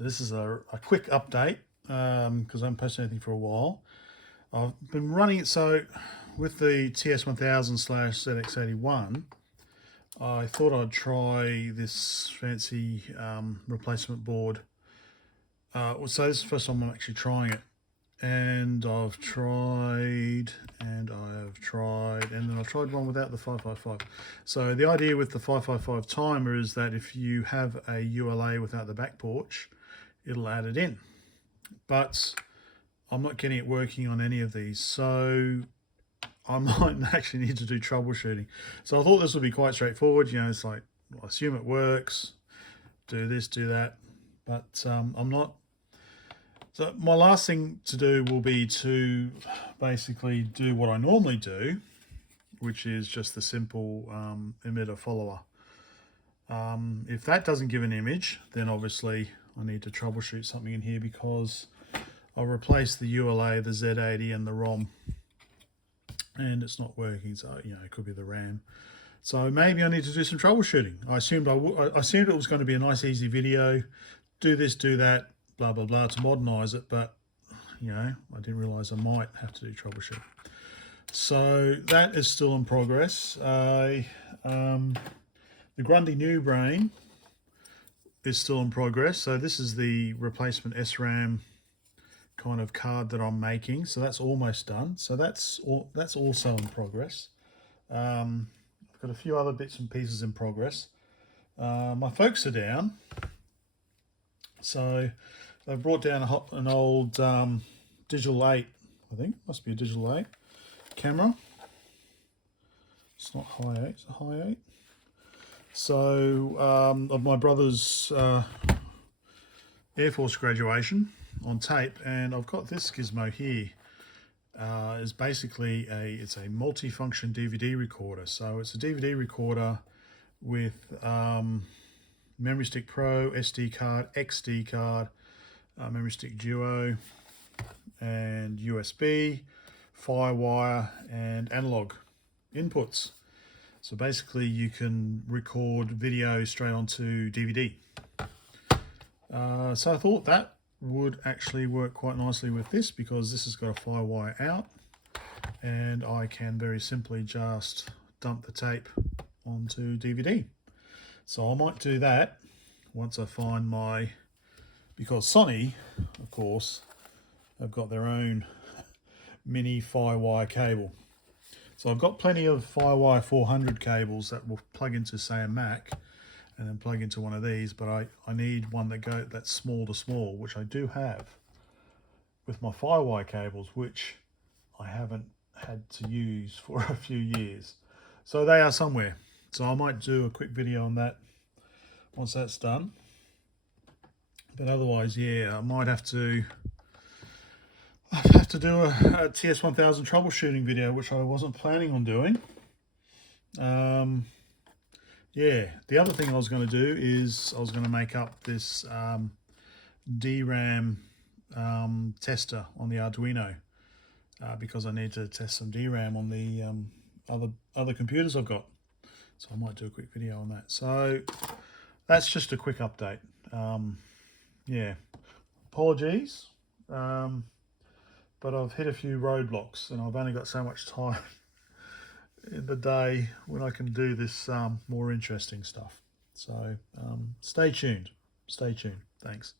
This is a quick update because I haven't posted anything for a while. I've been running it, so with the TS1000/ZX81, I thought I'd try this fancy replacement board. So this is the first time I'm actually trying it. And I've tried, and then I've tried one without the 555. So the idea with the 555 timer is that if you have a ULA without the back porch, it'll add it in. But I'm not getting it working on any of these, so I might actually need to do troubleshooting. So I thought this would be quite straightforward. You know, it's like, I assume it works, do this, do that, but I'm not. So my last thing to do will be to basically do what I normally do, which is just the simple emitter-follower. If that doesn't give an image, then obviously I need to troubleshoot something in here, because I'll replace the ULA, the Z80 and the ROM, and it's not working. So, you know, it could be the RAM. So maybe I need to do some troubleshooting. I assumed it was going to be a nice easy video, do this, do that, blah blah blah, to modernize it, but you know, I didn't realize I might have to do troubleshooting. So that is still in progress. The Grundy NewBrain is still in progress. So this is the replacement SRAM kind of card that I'm making. So that's almost done. So that's also in progress. I've got a few other bits and pieces in progress. My folks are down, so they've brought down an old Digital 8, I think, must be a Digital 8 camera. It's not Hi8, it's a Hi8. So of my brother's Air Force graduation on tape, and I've got this gizmo here. Is basically it's a multi-function DVD recorder. So it's a DVD recorder with memory stick Pro, SD card, XD card, memory stick Duo, and USB, Firewire, and analog inputs. So basically you can record video straight onto DVD. So I thought that would actually work quite nicely with this, because this has got a Firewire out, and I can very simply just dump the tape onto DVD. So I might do that once I find my, because Sony, of course, have got their own mini Firewire cable. So I've got plenty of Firewire 400 cables that will plug into, say, a Mac, and then plug into one of these, but I need one that's small to small, which I do have with my Firewire cables, which I haven't had to use for a few years. So they are somewhere. So I might do a quick video on that once that's done. But otherwise, yeah, I might have to do a TS1000 troubleshooting video, which I wasn't planning on doing. Yeah, the other thing I was going to do is I was going to make up this DRAM tester on the Arduino, because I need to test some DRAM on the other computers I've got. So I might do a quick video on that. So that's just a quick update. Yeah, apologies, but I've hit a few roadblocks, and I've only got so much time in the day when I can do this more interesting stuff. So stay tuned. Thanks.